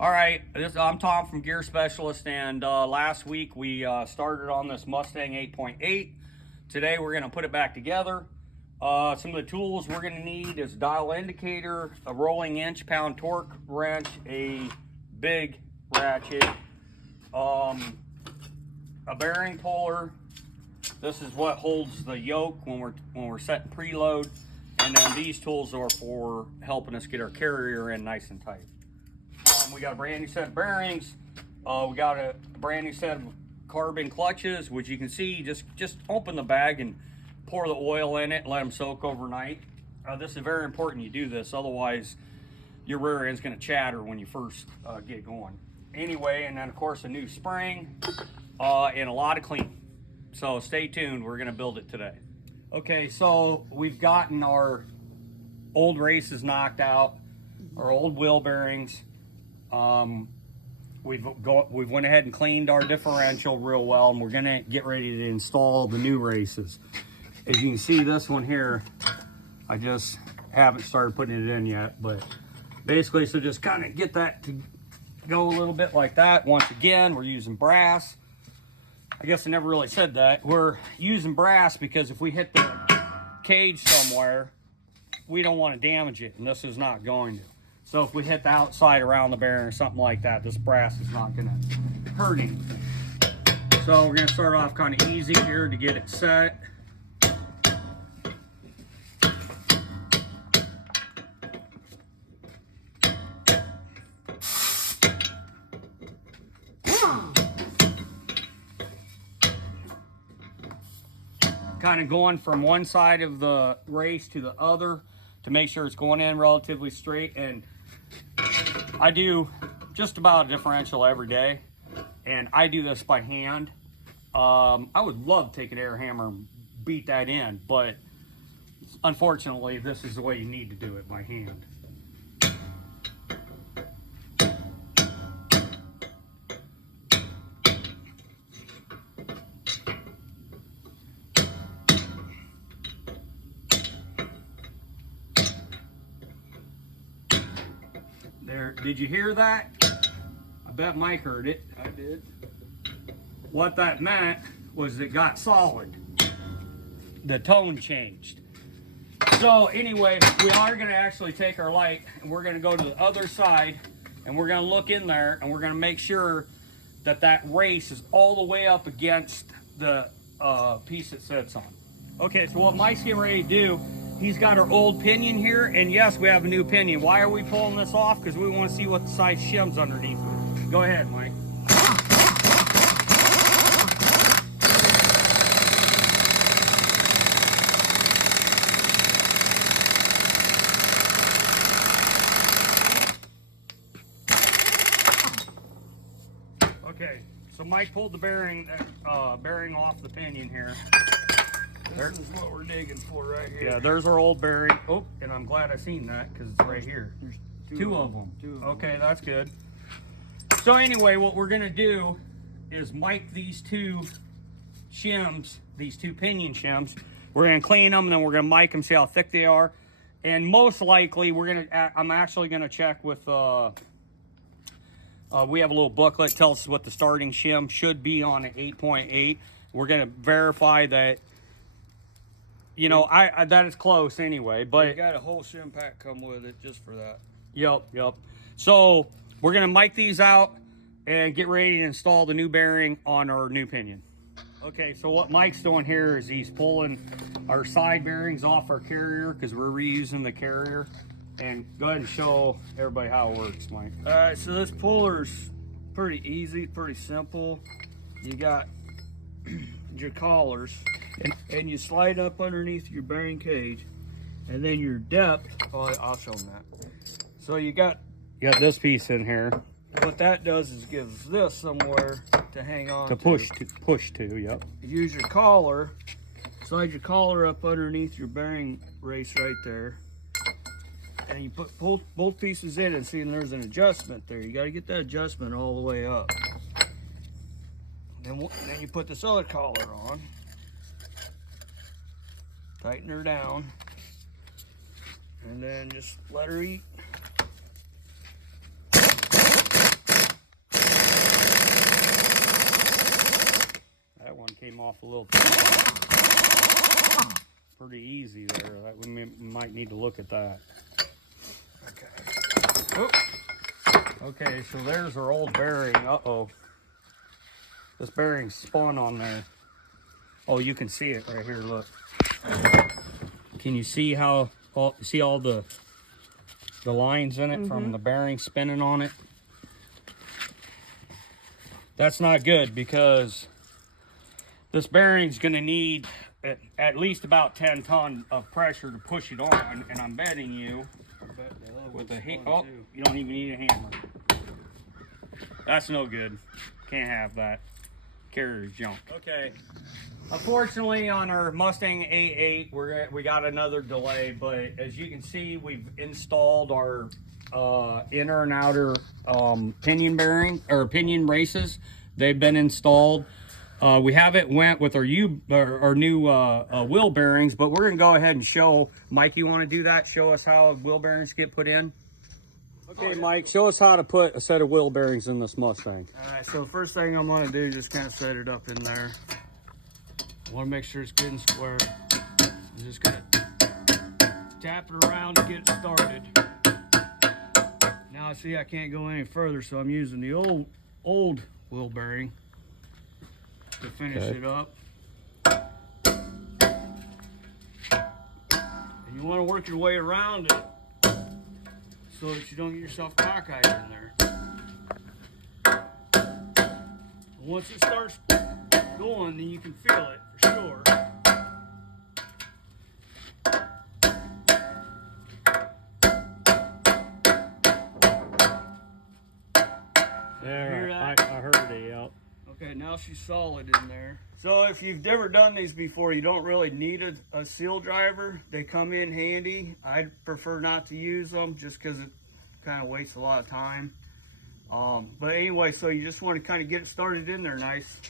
All right, I'm Tom from Gear Specialist, and last week we started on this Mustang 8.8. Today we're going to put it back together. Some of the tools we're going to need is a dial indicator, a rolling inch-pound torque wrench, a big ratchet, a bearing puller. This is what holds the yoke when we're setting preload, and then these tools are for helping us get our carrier in nice and tight. We got a brand new set of bearings. We got a brand new set of carbon clutches, which you can see. Just open the bag and pour the oil in it and let them soak overnight. This is very important you do this, otherwise your rear end's going to chatter when you first get going. Anyway, and then of course a new spring and a lot of cleaning. So stay tuned, we're going to build it today. Okay, so we've gotten our old races knocked out, our old wheel bearings. We've went ahead and cleaned our differential real well, and we're gonna get ready to install the new races. As you can see, this one here, I just haven't started putting it in yet, but basically, so just kind of get that to go a little bit like that. Once again, we're using brass. I guess I never really said that. We're using brass because if we hit the cage somewhere, we don't want to damage it, and this is not going to. So if we hit the outside around the bearing or something like that, this brass is not going to hurt anything. So we're going to start off kind of easy here to get it set. Kind of going from one side of the race to the other to make sure it's going in relatively straight. And I do just about a differential every day, and I do this by hand. I would love to take an air hammer and beat that in, but unfortunately this is the way you need to do it, by hand. There, did you hear that? I bet Mike heard it. I did. What that meant was it got solid. The tone changed. So anyway, we are going to actually take our light and we're going to go to the other side and we're going to look in there and we're going to make sure that that race is all the way up against the piece it sits on. Okay, so what Mike's getting ready to do, he's got our old pinion here, and yes, we have a new pinion. Why are we pulling this off? Because we want to see what the size shim's underneath. Go ahead, Mike. Okay, so Mike pulled the bearing off the pinion here. This is what we're digging for right here. Yeah, there's our old bearing. Oh, and I'm glad I seen that because it's right here. There's two of them. Okay, them. that's good. So anyway, what we're gonna do is mic these two shims, these two pinion shims. We're gonna clean them and then we're gonna mic them, see how thick they are. And most likely I'm actually gonna check with, we have a little booklet that tells us what the starting shim should be on an 8.8. We're gonna verify that, you know, that is close anyway, but you got a whole shim pack come with it just for that. Yep. So we're gonna mic these out and get ready to install the new bearing on our new pinion. Okay, so what Mike's doing here is he's pulling our side bearings off our carrier because we're reusing the carrier. And go ahead and show everybody how it works, Mike. All right, so this puller's pretty easy, pretty simple. You got your collars, and you slide up underneath your bearing cage, and then your depth. Oh, I'll show them that. So you got this piece in here. What that does is gives this somewhere to hang on to. Push to, yep. Use your collar, slide your collar up underneath your bearing race right there. And you put both pieces in and see there's an adjustment there. You got to get that adjustment all the way up. Then you put this other collar on. Tighten her down. And then just let her eat. came off a little pretty easy there. We might need to look at that. Okay. Oop. Okay, so there's our old bearing. Uh-oh. This bearing spun on there. Oh, you can see it right here, look. Can you see how, see all the lines in it from the bearing spinning on it? That's not good because this bearing's gonna need at least about 10 ton of pressure to push it on, and I'm betting you with a you don't even need a hammer. That's no good. Can't have that. Carrier's junk. Okay. Unfortunately, on our Mustang 8.8, we got another delay, but as you can see, we've installed our inner and outer pinion bearing or pinion braces. They've been installed. We haven't went with our new wheel bearings, but we're gonna go ahead and show. Mike, you want to do that? Show us how wheel bearings get put in. Okay, Mike, show us how to put a set of wheel bearings in this Mustang. All right, so first thing I'm gonna do is just kind of set it up in there. I want to make sure it's good and square. I'm just gonna tap it around to get it started. Now see, I can't go any further, so I'm using the old wheel bearing to finish it up. And you want to work your way around it so that you don't get yourself cockeyed in there. Once it starts going, then you can feel it for sure. Yeah, I heard it, yeah. Okay, now she's solid in there. So if you've never done these before, you don't really need a seal driver. They come in handy. I'd prefer not to use them just because it kind of wastes a lot of time. But anyway, so you just want to kind of get it started in there nice.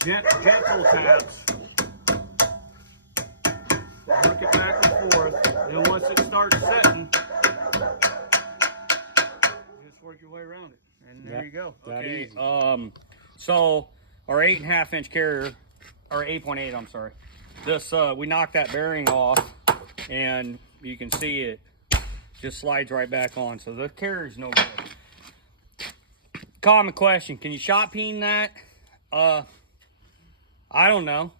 Gentle taps. Work it back and forth. Then once it starts setting, just work your way around it. And there you go. Okay, so our 8.5 inch carrier, or 8.8, I'm sorry. This, we knocked that bearing off, and you can see it just slides right back on. So the carrier's no good. Common question, can you shot peen that? I don't know,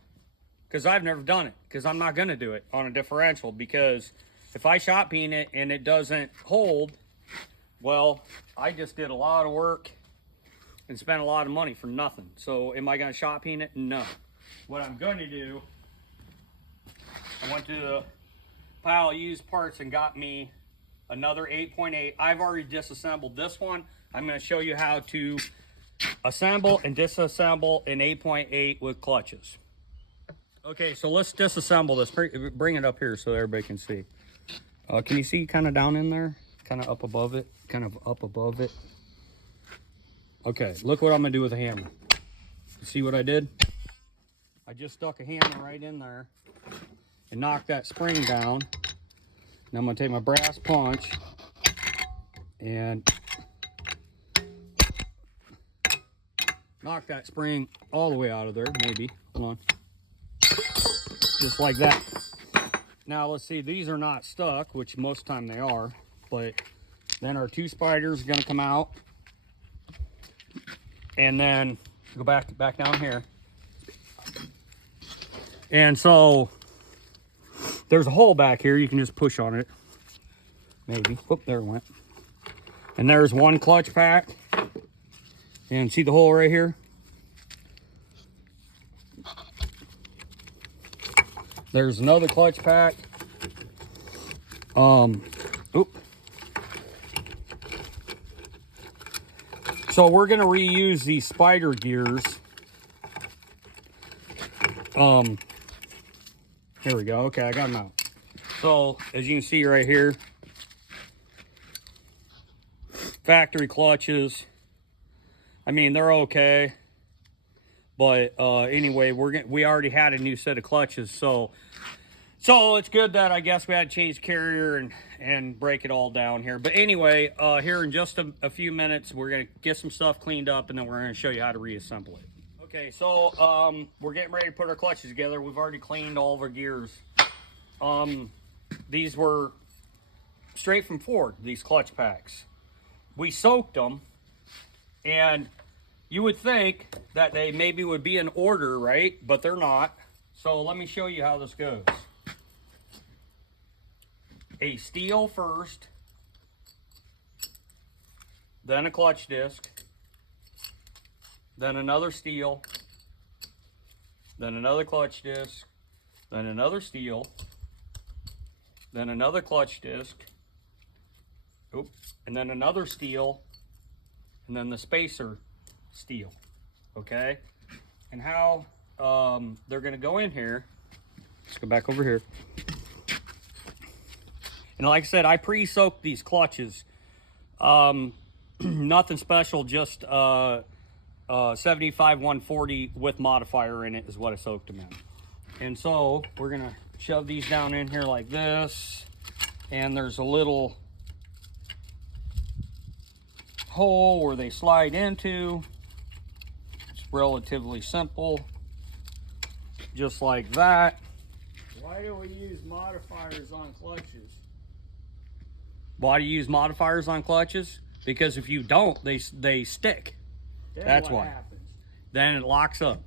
because I've never done it, because I'm not gonna do it on a differential, because if I shot peen it and it doesn't hold, well, I just did a lot of work and spent a lot of money for nothing. So am I gonna shot peen it? No. What I'm gonna do, I went to the pile of used parts and got me another 8.8. I've already disassembled this one. I'm gonna show you how to assemble and disassemble an 8.8 with clutches. Okay, so let's disassemble this. Bring it up here so everybody can see. Can you see kind of down in there? Kind of up above it? Kind of up above it? Okay, look what I'm gonna do with a hammer. You see what I did? I just stuck a hammer right in there and knocked that spring down. Now I'm gonna take my brass punch and knock that spring all the way out of there, maybe. Hold on. Just like that. Now let's see, these are not stuck, which most of the time they are, but then our two spiders are gonna come out. And then go back down here. And so there's a hole back here, you can just push on it. Maybe. Whoop, there it went. And there's one clutch pack. And see the hole right here? There's another clutch pack. Oop. So we're gonna reuse these spider gears. Here we go. Okay, I got them out. So as you can see right here, factory clutches. I mean, they're okay, but anyway, we already had a new set of clutches, so it's good that I guess we had to change carrier and break it all down here. But anyway, here in just a few minutes, we're gonna get some stuff cleaned up, and then we're gonna show you how to reassemble it. Okay, so we're getting ready to put our clutches together. We've already cleaned all of our gears. These were straight from Ford, these clutch packs. We soaked them, and you would think that they maybe would be in order, right? But they're not. So let me show you how this goes. A steel first, then a clutch disc, then another steel, then another clutch disc, then another steel, then another clutch disc, and then another steel, and then the spacer steel, okay? And how they're gonna go in here, let's go back over here. And like I said, I pre-soaked these clutches. Nothing special, just 75 140 with modifier in it is what I soaked them in. And so we're gonna shove these down in here like this, and there's a little hole where they slide into. It's relatively simple, just like that. Why do we use modifiers on clutches? Why do you use modifiers on clutches? Because if you don't, they stick. Then That's what why. happens? Then it locks up.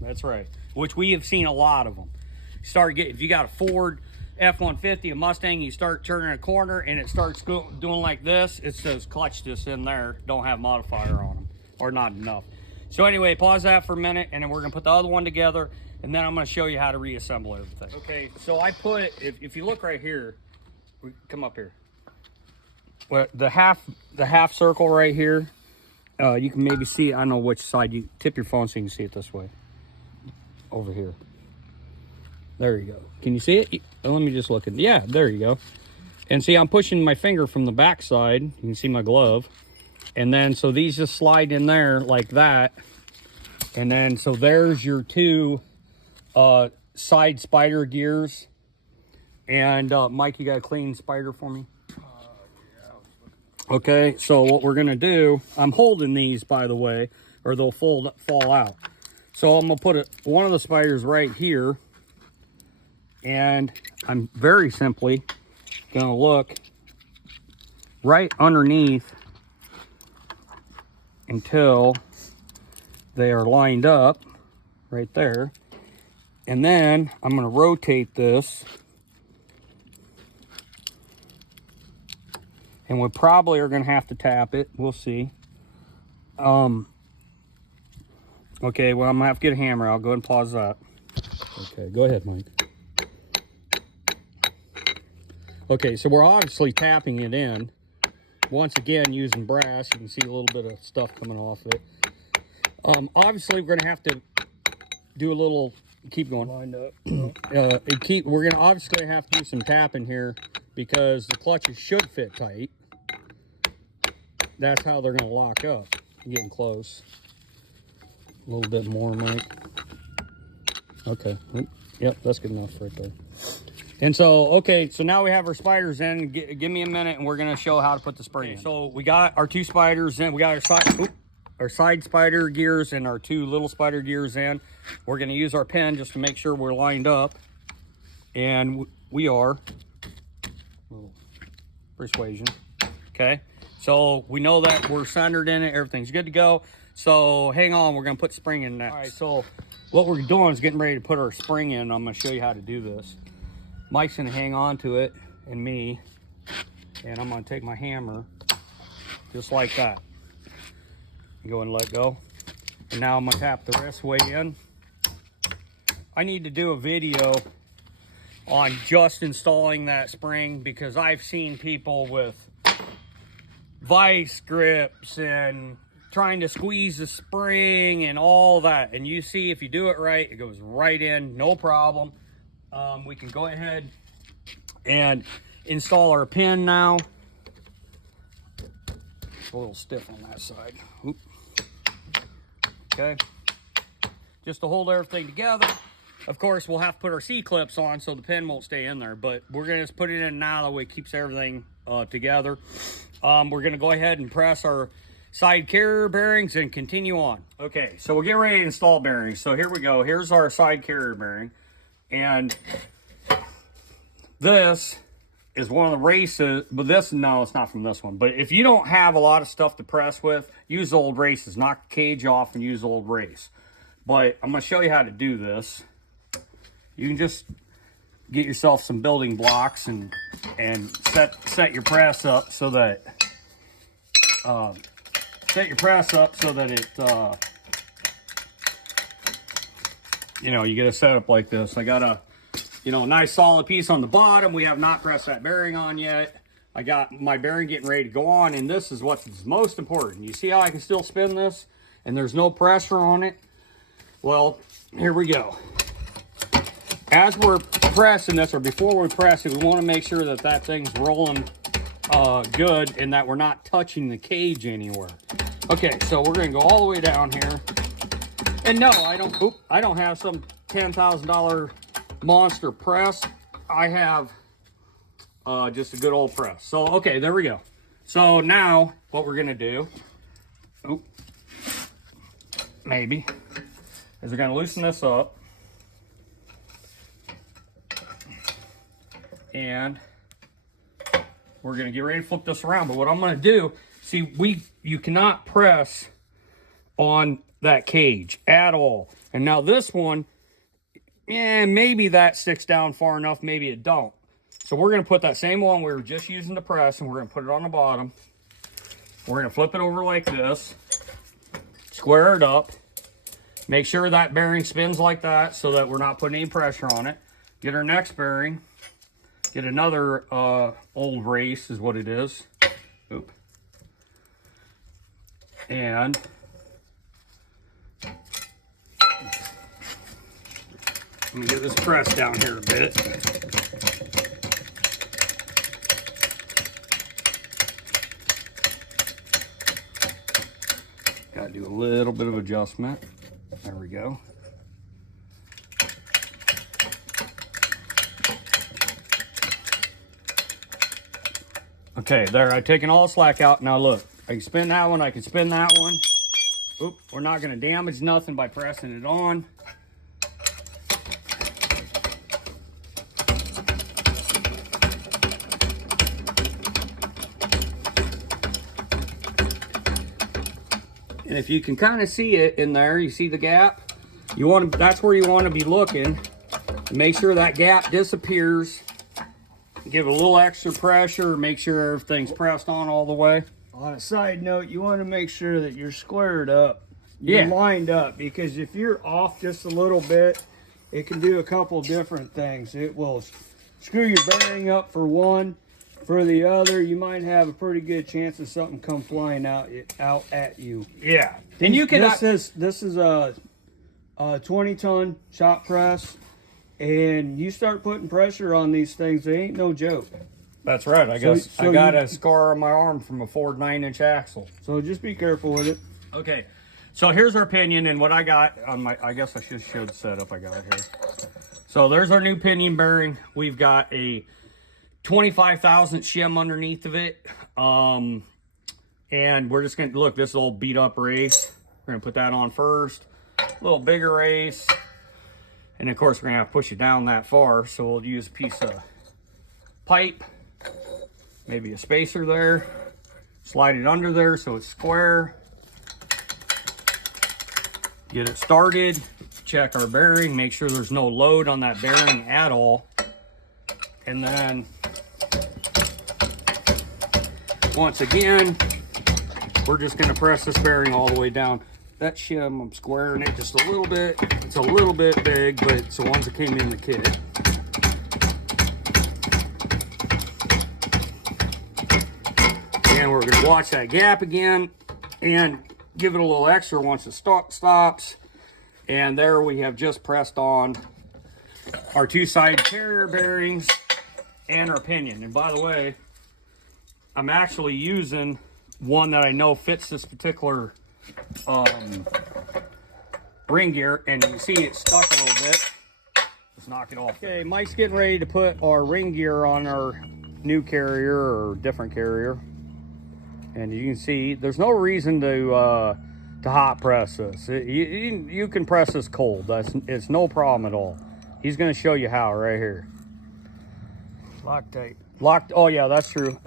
That's right. Which we have seen a lot of them. If you got a Ford F-150, a Mustang, you start turning a corner and it starts doing like this, it says clutch discs in there, don't have modifier on them, or not enough. So anyway, pause that for a minute, and then we're gonna put the other one together, and then I'm gonna show you how to reassemble everything. Okay, so I put, if you look right here, come up here. Well, the half circle right here, you can maybe see, I don't know which side, you tip your phone so you can see it this way. Over here. There you go. Can you see it? Let me just look at, yeah, there you go. And see, I'm pushing my finger from the back side. You can see my glove. And then, so these just slide in there like that. And then, so there's your two side spider gears. And Mike, you got a clean spider for me? Okay, so what we're gonna do, I'm holding these, by the way, or they'll fall out. So I'm gonna put one of the spiders right here, and I'm very simply gonna look right underneath until they are lined up right there. And then I'm gonna rotate this, and we probably are gonna have to tap it. We'll see. Okay, well, I'm gonna have to get a hammer. I'll go ahead and pause that. Okay, go ahead, Mike. Okay, so we're obviously tapping it in. Once again, using brass, you can see a little bit of stuff coming off it. Obviously, we're gonna have to do a little, keep going. Lined up. We're gonna obviously have to do some tapping here because the clutches should fit tight. That's how they're gonna lock up. I'm getting close. A little bit more, Mike. Okay. Yep, that's good enough right there. And so, okay, so now we have our spiders in. Give me a minute, and we're gonna show how to put the spring in. So we got our two spiders in. We got our side spider gears and our two little spider gears in. We're gonna use our pen just to make sure we're lined up, and we are. Persuasion. Okay. So we know that we're centered in it. Everything's good to go. So hang on, we're gonna put spring in next. All right, so what we're doing is getting ready to put our spring in. I'm gonna show you how to do this. Mike's gonna hang on to it, and me, and I'm gonna take my hammer, just like that. Go and let go. And now I'm gonna tap the rest way in. I need to do a video on just installing that spring because I've seen people with vice grips and trying to squeeze the spring and all that, and you see if you do it right, it goes right in, no problem. We can go ahead and install our pin now. It's a little stiff on that side. Oop. Okay, just to hold everything together. Of course, we'll have to put our C-clips on so the pin won't stay in there, but we're gonna just put it in now, that way it keeps everything together. We're gonna go ahead and press our side carrier bearings and continue on. Okay, so we'll get ready to install bearings. So here we go. Here's our side carrier bearing. And this is one of the races, but this, no, it's not from this one. But if you don't have a lot of stuff to press with, use old races. Knock the cage off and use old race. But I'm going to show you how to do this. You can just get yourself some building blocks and set your press up so that it you know, you get a setup like this. I got a, you know, nice solid piece on the bottom. We have not pressed that bearing on yet. I got my bearing getting ready to go on, and this is what's most important. You see how I can still spin this and there's no pressure on it? Well, here we go. As we're pressing this, or before we press it, we want to make sure that that thing's rolling good and that we're not touching the cage anywhere. Okay, so we're going to go all the way down here. And no, I don't have some $10,000 monster press. I have just a good old press. So, okay, there we go. So now what we're going to do, maybe, is we're going to loosen this up. And we're going to get ready to flip this around. But what I'm going to do, see, you cannot press on that cage at all. And now this one, yeah, maybe that sticks down far enough, maybe it don't. So we're going to put that same one we were just using to press, and we're going to put it on the bottom. We're going to flip it over like this, square it up, make sure that bearing spins like that so that we're not putting any pressure on it. Get our next bearing, get another old race is what it is. Oop. And let me get this press down here a bit. Got to do a little bit of adjustment. There we go. Okay, there, I've taken all the slack out. Now look, I can spin that one, I can spin that one. Oop, we're not going to damage nothing by pressing it on. And if you can kind of see it in there, you see the gap? That's where you want to be looking. Make sure that gap disappears. Give it a little extra pressure, make sure everything's pressed on all the way. On a side note, you want to make sure that you're squared up. You're lined up, because if you're off just a little bit, it can do a couple different things. It will screw your bearing up for one. For the other, you might have a pretty good chance of something come flying out at you. Yeah. And you can... This is a 20-ton shop press, and you start putting pressure on these things, they ain't no joke. That's right. I got a scar on my arm from a Ford 9-inch axle. So just be careful with it. Okay. So here's our pinion and what I got on my... I guess I should show the setup I got here. So there's our new pinion bearing. We've got a 25,000 shim underneath of it. And we're just going to... Look, this old beat up race. We're going to put that on first. A little bigger race. And of course, we're going to have to push it down that far. So we'll use a piece of pipe. Maybe a spacer there. Slide it under there so it's square. Get it started. Check our bearing. Make sure there's no load on that bearing at all. And then, once again, we're just going to press this bearing all the way down. That shim, I'm squaring it just a little bit. It's a little bit big, but it's the ones that came in the kit. And we're going to watch that gap again and give it a little extra once it stops. And there we have just pressed on our two side carrier bearings and our pinion. And by the way, I'm actually using one that I know fits this particular ring gear, and you can see it's stuck a little bit. Let's knock it off. Okay, Mike's getting ready to put our ring gear on our new carrier or different carrier. And you can see there's no reason to hot press this. You can press this cold. It's no problem at all. He's going to show you how right here. Loctite. Oh yeah, that's true.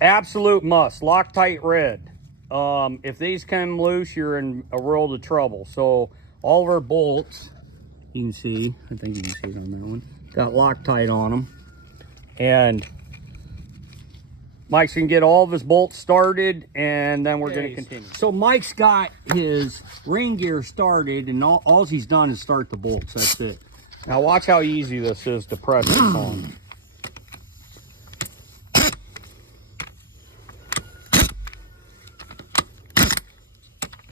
Absolute must. Loctite red. If these come loose, you're in a world of trouble. So all of our bolts, you can see, I think you can see it on that one, got Loctite on them. And Mike's gonna get all of his bolts started, and then we're gonna continue. So Mike's got his ring gear started, and all he's done is start the bolts. That's it. Now watch how easy this is to press this on.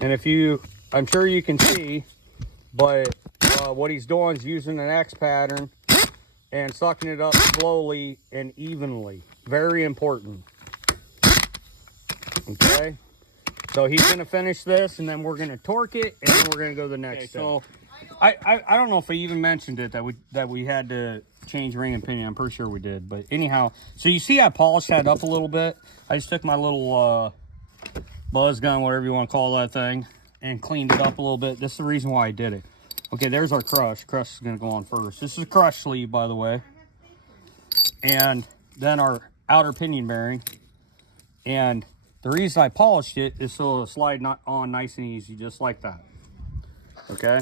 And I'm sure you can see, but what he's doing is using an X pattern and sucking it up slowly and evenly. Very important. Okay, so he's gonna finish this, and then we're gonna torque it, and then we're gonna go to the next step. So I don't know if I even mentioned it that we had to change ring and pinion. I'm pretty sure we did, but anyhow, so you see I polished that up a little bit. I just took my little buzz gun, whatever you want to call that thing, and cleaned it up a little bit. This is the reason why I did it. Okay, there's our crush. Crush is gonna go on first. This is a crush sleeve, by the way, and then our outer pinion bearing. And the reason I polished it is so it'll slide on nice and easy, just like that. Okay?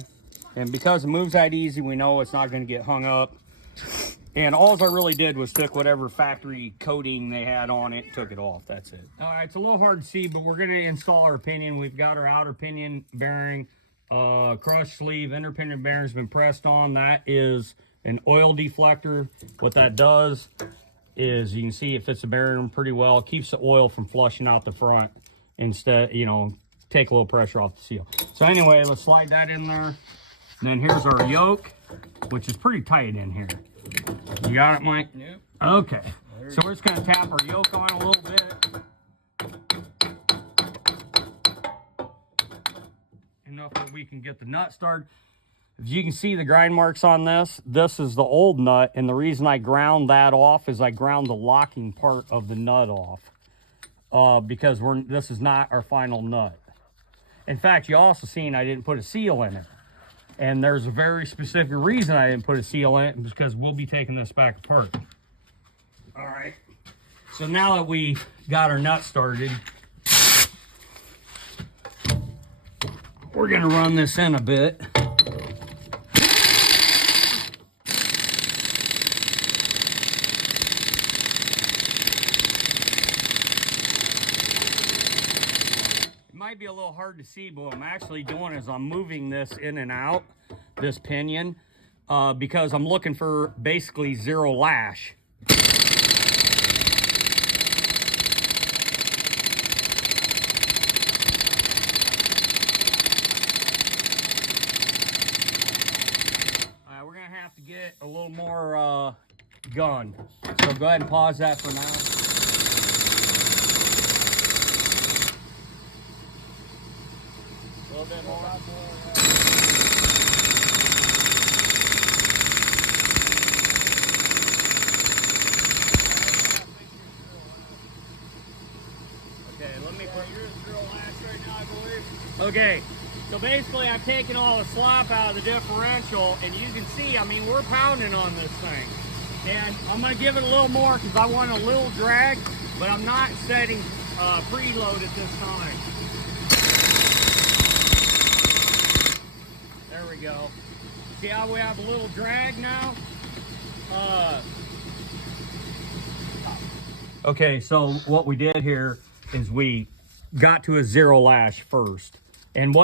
And because it moves that easy, we know it's not going to get hung up. And all I really did was took whatever factory coating they had on it, took it off. That's it. All right, it's a little hard to see, but we're going to install our pinion. We've got our outer pinion bearing, crush sleeve, inner pinion bearing's been pressed on. That is an oil deflector. What that does is, you can see it fits the bearing pretty well. It keeps the oil from flushing out the front. Instead, take a little pressure off the seal. So anyway, let's slide that in there. And then here's our yoke, which is pretty tight in here. You got it, Mike? Yep. Okay. So we're just gonna tap our yoke on a little bit. Enough that we can get the nut started. As you can see the grind marks on this, this is the old nut, and the reason I ground that off is I ground the locking part of the nut off, because this is not our final nut. In fact, you also seen I didn't put a seal in it, and there's a very specific reason I didn't put a seal in it, because we'll be taking this back apart. All right, so now that we got our nut started, we're gonna run this in a bit. Might be a little hard to see, but what I'm actually doing is I'm moving this in and out, this pinion, because I'm looking for basically zero lash. We're gonna have to get a little more gun, so go ahead and pause that for now. A little bit more. Okay, let me put your drill lash right now, I believe. Okay, so basically I've taken all the slop out of the differential, and you can see, I mean, we're pounding on this thing. And I'm gonna give it a little more because I want a little drag, but I'm not setting preload at this time. There we go. See how we have a little drag now? Okay, so what we did here is we got to a zero lash first. And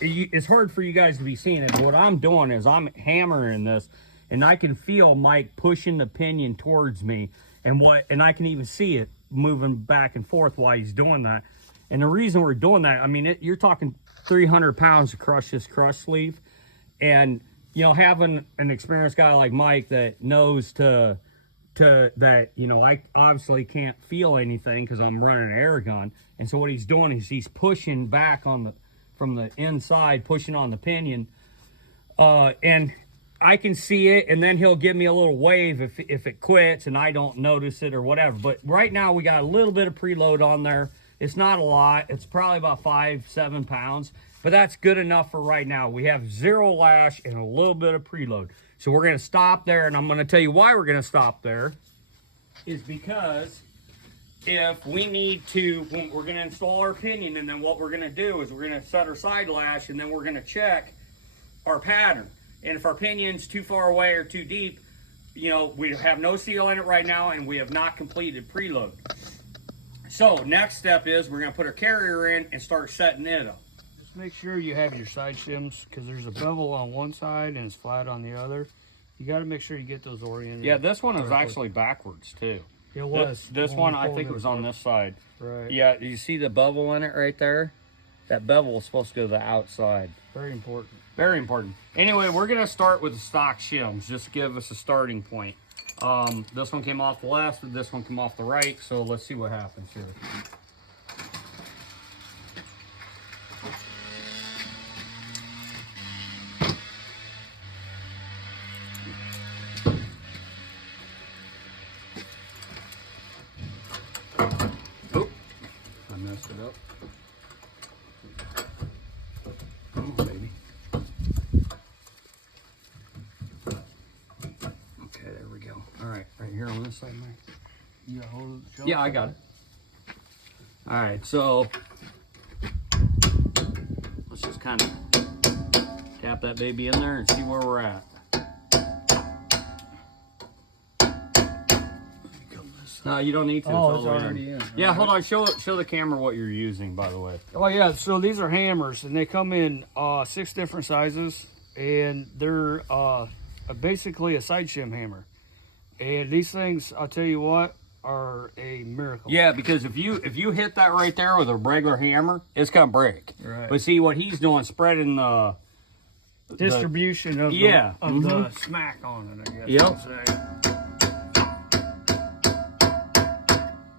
it's hard for you guys to be seeing it, but what I'm doing is I'm hammering this, and I can feel Mike pushing the pinion towards me, and I can even see it moving back and forth while he's doing that. And the reason we're doing that, I mean, you're talking 300 pounds to crush this crush sleeve, and having an experienced guy like Mike that knows that I obviously can't feel anything because I'm running an air gun, and so what he's doing is he's pushing back from the inside, pushing on the pinion, and I can see it, and then he'll give me a little wave if it quits and I don't notice it or whatever. But right now we got a little bit of preload on there. It's not a lot. It's probably about 5-7 pounds, but that's good enough for right now. We have 0 lash and a little bit of preload. So we're going to stop there, and I'm going to tell you why we're going to stop there is because if we need to, we're going to install our pinion, and then what we're going to do is we're going to set our side lash, and then we're going to check our pattern. And if our pinion's too far away or too deep, you know, we have no seal in it right now, and we have not completed preload. So next step is we're going to put our carrier in and start setting it up. Just make sure you have your side shims, because there's a bevel on one side and it's flat on the other. You got to make sure you get those oriented. Yeah, this one is actually backwards too. It was. This one, I think it was on this side. Right. Yeah, you see the bevel in it right there? That bevel is supposed to go to the outside. Very important. Very important. Anyway, we're going to start with the stock shims, just to give us a starting point. This one came off the left, this one came off the right, so let's see what happens here. Oop, I messed it up. Come on, baby. Okay, there we go. All right, right here on this side, Mike. You got hold of the shelf? Yeah, I got it. All right, so let's just kind of tap that baby in there and see where we're at. No, you don't need to. Oh, it's it's already in. Yeah, hold on. Show the camera what you're using, by the way. Oh yeah, so these are hammers, and they come in 6 different sizes, and they're basically a side shim hammer. And these things, I'll tell you what, are a miracle. Yeah, because if you hit that right there with a regular hammer, it's gonna break. Right. But see what he's doing, spreading the distribution of the smack on it, I guess. Yep. You'd say.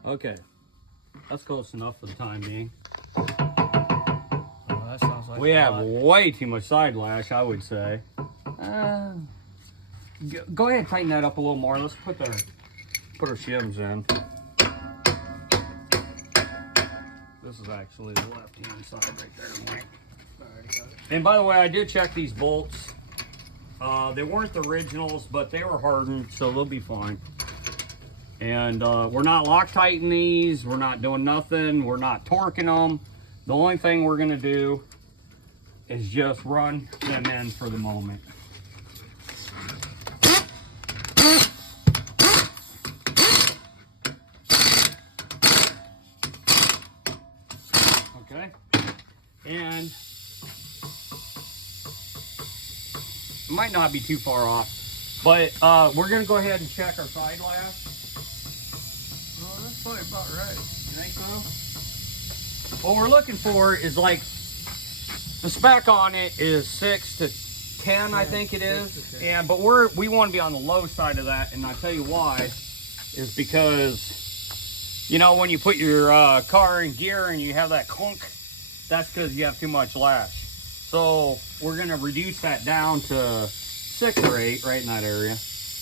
Okay, that's close enough for the time being. Oh, that sounds like We a have lot. way too much side lash, I would say. Go ahead and tighten that up a little more. Let's put our shims in. This is actually the left-hand side right there, Mike. Alrighty, got it. And by the way, I did check these bolts. They weren't the originals, but they were hardened, so they'll be fine. And we're not Loctiting these. We're not doing nothing. We're not torquing them. The only thing we're going to do is just run them in for the moment. Okay. And it might not be too far off, but we're going to go ahead and check our side lash. Oh, that's probably about right. You think so? What we're looking for is like the spec on it is 6 to 10, I think it is. And but we want to be on the low side of that, and I'll tell you why is because you know when you put your car in gear and you have that clunk, that's because you have too much lash. So we're gonna reduce that down to 6 or 8, right in that area.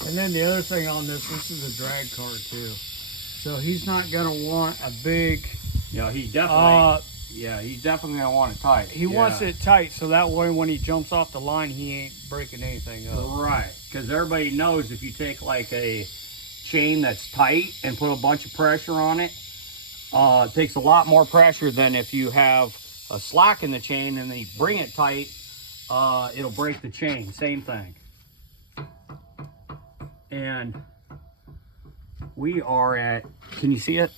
And then the other thing on this is a drag car too. So he's not gonna want a big. Yeah, he's definitely. Yeah, he's definitely gonna want it tight. He wants it tight, so that way when he jumps off the line, he ain't breaking anything up. Right, because everybody knows if you take like a chain that's tight and put a bunch of pressure on it, it takes a lot more pressure than if you have a slack in the chain and then you bring it tight, it'll break the chain. Same thing. And we are at, can you see it?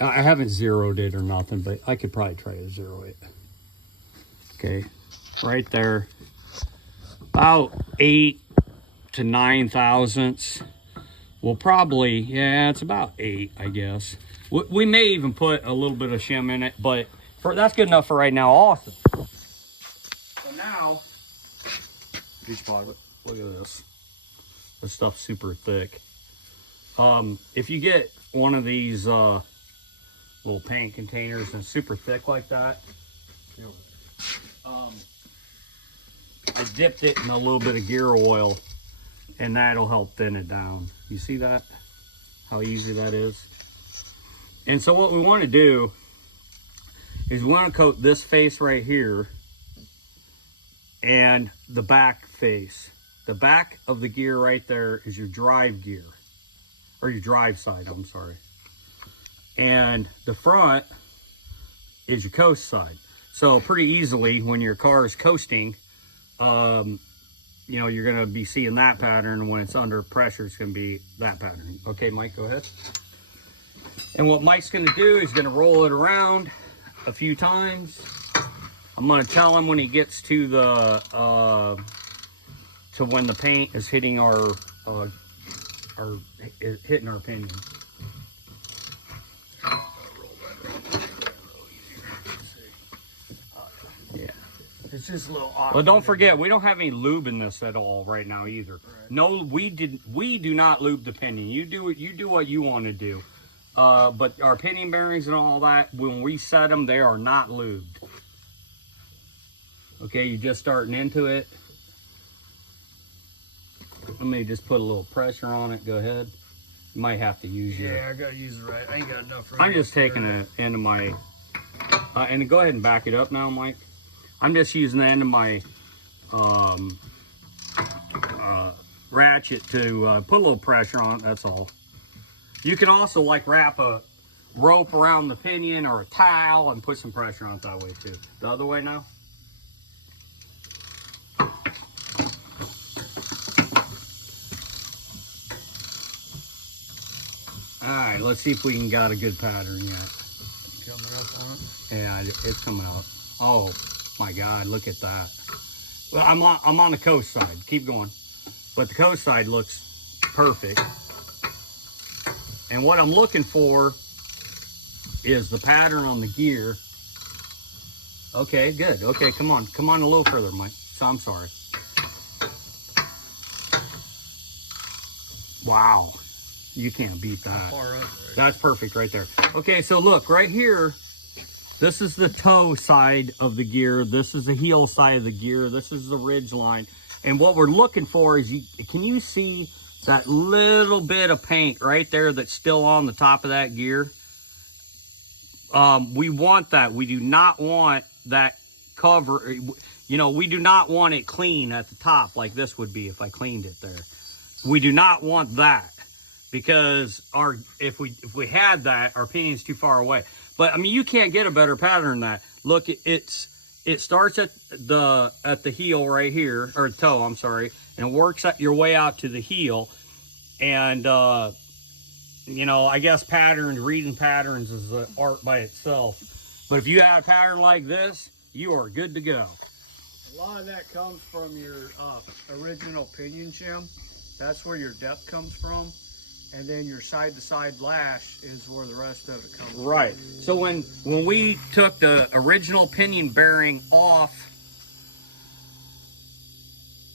I haven't zeroed it or nothing, but I could probably try to zero it. Okay, right there, about 8 to 9 thousandths. We'll probably, yeah, it's about 8, I guess. We may even put a little bit of shim in it, but that's good enough for right now. Awesome. So now, look at this. This stuff's super thick. If you get one of these little paint containers and super thick like that, I dipped it in a little bit of gear oil, and that'll help thin it down. You see that? How easy that is? And so what we want to do is we want to coat this face right here and the back face. The back of the gear right there is your drive gear, or your drive side, I'm sorry. And the front is your coast side. So pretty easily, when your car is coasting, you know, you're gonna be seeing that pattern. When it's under pressure, it's gonna be that pattern. Okay, Mike, go ahead. And what Mike's gonna do is gonna roll it around a few times. I'm gonna tell him when he gets to the to when the paint is hitting our hitting our pinion. Yeah. It's just a little awkward. But don't forget, we don't have any lube in this at all right now either. Right. No, we do not lube the pinion. You do what you want to do. But our pinion bearings and all that, when we set them, they are not lubed. Okay, you're just starting into it. Let me just put a little pressure on it. Go ahead. You might have to use your... Yeah, I gotta use it right. I ain't got enough room. I'm just taking it into my... and go ahead and back it up now, Mike. I'm just using the end of my ratchet to put a little pressure on it, that's all. You can also like wrap a rope around the pinion or a towel and put some pressure on it that way too. The other way now. Alright, let's see if we can got a good pattern yet. Coming up on it? Yeah, it's coming out. Oh my God, look at that. Well, I'm on the coast side. Keep going. But the coast side looks perfect. And what I'm looking for is the pattern on the gear. Okay, good. Okay, come on a little further, Mike. So I'm sorry. Wow, you can't beat that. That's perfect right there. Okay, so look right here. This is the toe side of the gear. This is the heel side of the gear. This is the ridge line. And what we're looking for is, can you see that little bit of paint right there that's still on the top of that gear? We want that. We do not want that cover. You know, we do not want it clean at the top like this would be if I cleaned it there. We do not want that, because if we had that, our pinion's too far away. But I mean, you can't get a better pattern than that. Look, it starts at the heel right here, or toe, I'm sorry, and works your way out to the heel. And you know, I guess reading patterns is an art by itself. But if you have a pattern like this, you are good to go. A lot of that comes from your original pinion shim. That's where your depth comes from. And then your side-to-side lash is where the rest of it comes from. Right. So when we took the original pinion bearing off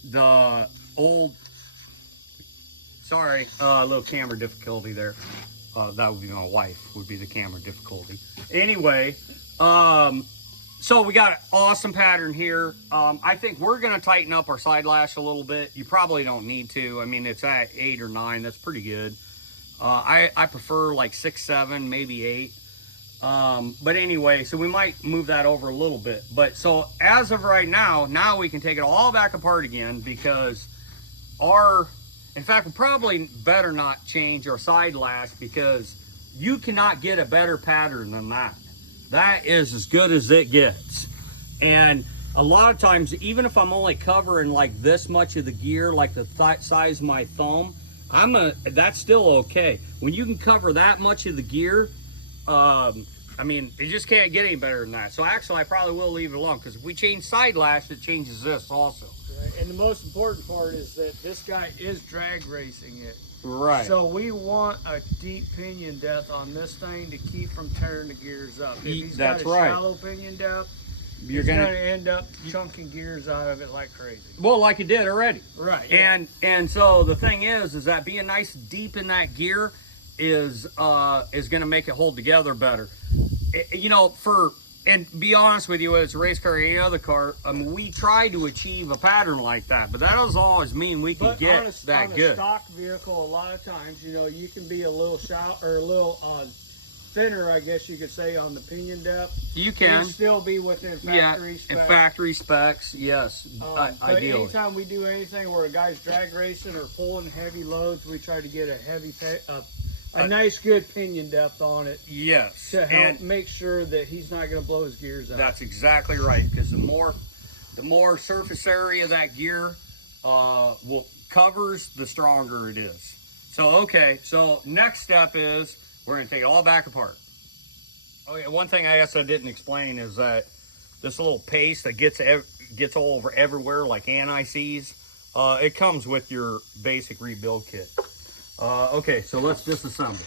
the old, sorry, a little camera difficulty there. That would be my wife, would be the camera difficulty. Anyway, so we got an awesome pattern here. I think we're going to tighten up our side lash a little bit. You probably don't need to. I mean, it's at 8 or 9. That's pretty good. I prefer like 6, 7, maybe 8. But anyway, so we might move that over a little bit. But so as of right now we can take it all back apart again, because in fact, we probably better not change our side lash, because you cannot get a better pattern than that. That is as good as it gets. And a lot of times, even if I'm only covering like this much of the gear, like the size of my thumb, that's still okay. When you can cover that much of the gear, I mean, you just can't get any better than that. So actually, I probably will leave it alone, because if we change side lash, it changes this also. Right. And the most important part is that this guy is drag racing it. Right. So we want a deep pinion depth on this thing to keep from tearing the gears up. If he's got a shallow pinion depth, he's going to end up chunking gears out of it like crazy. Well, like it did already. Right. Yeah. And so the thing is that being nice deep in that gear is going to make it hold together better. You know, for and be honest with you, whether it's a race car or any other car, we try to achieve a pattern like that, but that doesn't always mean we can get that on good. A stock vehicle, a lot of times, you know, you can be a little or a little thinner, I guess you could say, on the pinion depth. You can and still be within factory specs. In factory specs, yes. But Ideally. anytime we do anything where a guy's drag racing or pulling heavy loads, we try to get a nice good pinion depth on it. Yes. To help make sure that he's not going to blow his gears out. That's exactly right, because the more surface area that gear covers, the stronger it is. So okay, so next step is we're going to take it all back apart. Okay, one thing I guess I didn't explain is that this little paste that gets all over everywhere like anti-seize, it comes with your basic rebuild kit. Okay, so let's disassemble.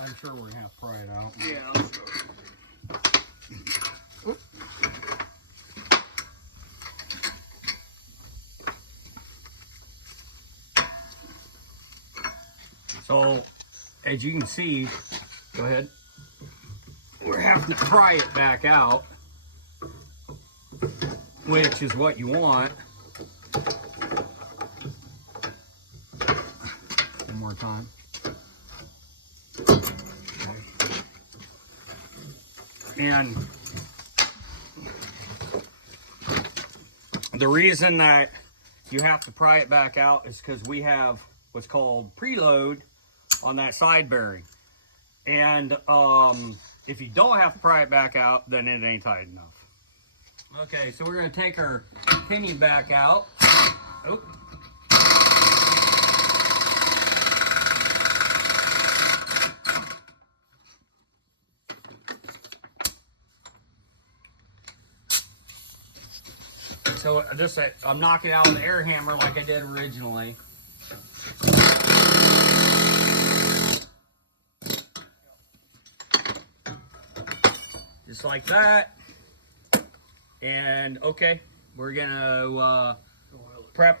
I'm sure we're going to have to pry it out. Yeah, I'll show you. So, as you can see, go ahead. We're having to pry it back out, which is what you want. One more time. Okay. And the reason that you have to pry it back out is because we have what's called preload on that side bearing, and if you don't have to pry it back out, then it ain't tight enough. Okay, so we're going to take our pinion back out. Oh. So just I'm knocking it out with an air hammer like I did originally. Just like that. And okay, we're gonna prepare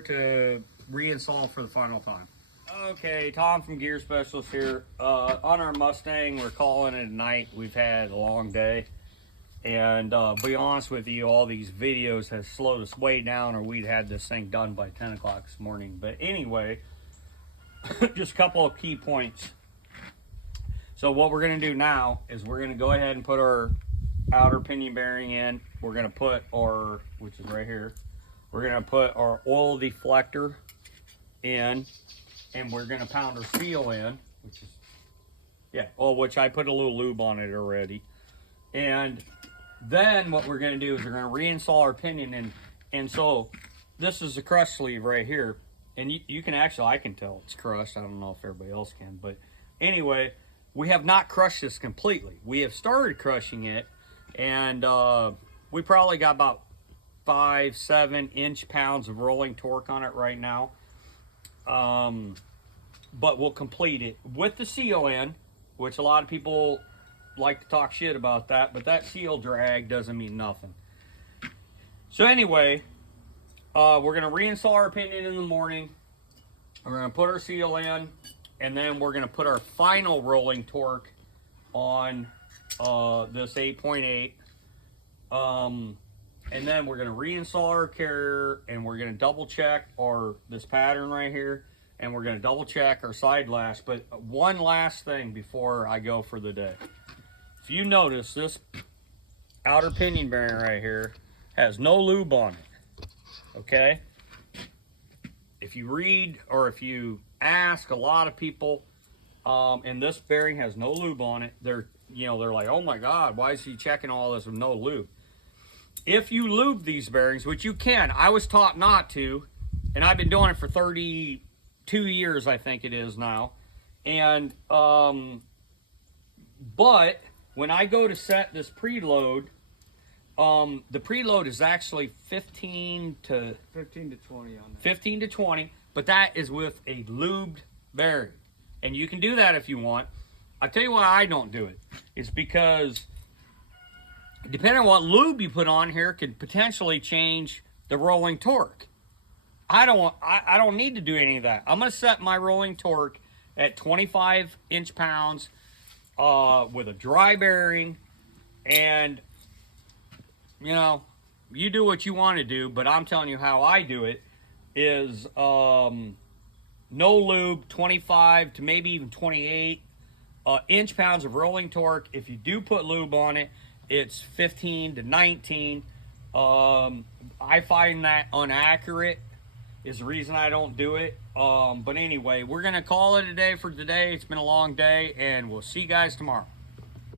to reinstall for the final time. Okay, Tom from Gear Specialist here. On our Mustang, we're calling it a night. We've had a long day, and be honest with you, all these videos have slowed us way down, or we'd had this thing done by 10 o'clock this morning. But anyway, just a couple of key points. So what we're going to do now is we're going to go ahead and put our outer pinion bearing in. We're going to put our, which is right here, we're going to put our oil deflector in, and we're going to pound our seal in, which is, which I put a little lube on it already. And then what we're going to do is we're going to reinstall our pinion in. And so this is the crush sleeve right here. And you can actually, I can tell it's crushed. I don't know if everybody else can, but anyway, we have not crushed this completely. We have started crushing it, and we probably got about 5-7 inch-pounds of rolling torque on it right now. But we'll complete it with the seal in, which a lot of people like to talk shit about that, but that seal drag doesn't mean nothing. So anyway, we're going to reinstall our pinion in the morning. We're going to put our seal in, and then we're going to put our final rolling torque on this 8.8. And then we're going to reinstall our carrier, and we're going to double check this pattern right here, and we're going to double check our side lash. But one last thing before I go for the day. If you notice, this outer pinion bearing right here has no lube on it. Okay? If you read or if you ask a lot of people, and this bearing has no lube on it, they're like, oh my God, why is he checking all this with no lube? If you lube these bearings, which you can, I was taught not to, and I've been doing it for 32 years, I think it is now. And, but when I go to set this preload, the preload is actually 15 to 20 on that. 15 to 20, but that is with a lubed bearing. And you can do that if you want. I'll tell you why I don't do it. It's because depending on what lube you put on here could potentially change the rolling torque. I don't need to do any of that. I'm gonna set my rolling torque at 25 inch-pounds with a dry bearing, and you know, you do what you want to do, but I'm telling you how I do it is no lube, 25 to maybe even 28 inch-pounds of rolling torque. If you do put lube on it, it's 15 to 19. I find that inaccurate, is the reason I don't do it. But anyway, we're gonna call it a day for today. It's been a long day, and we'll see you guys tomorrow.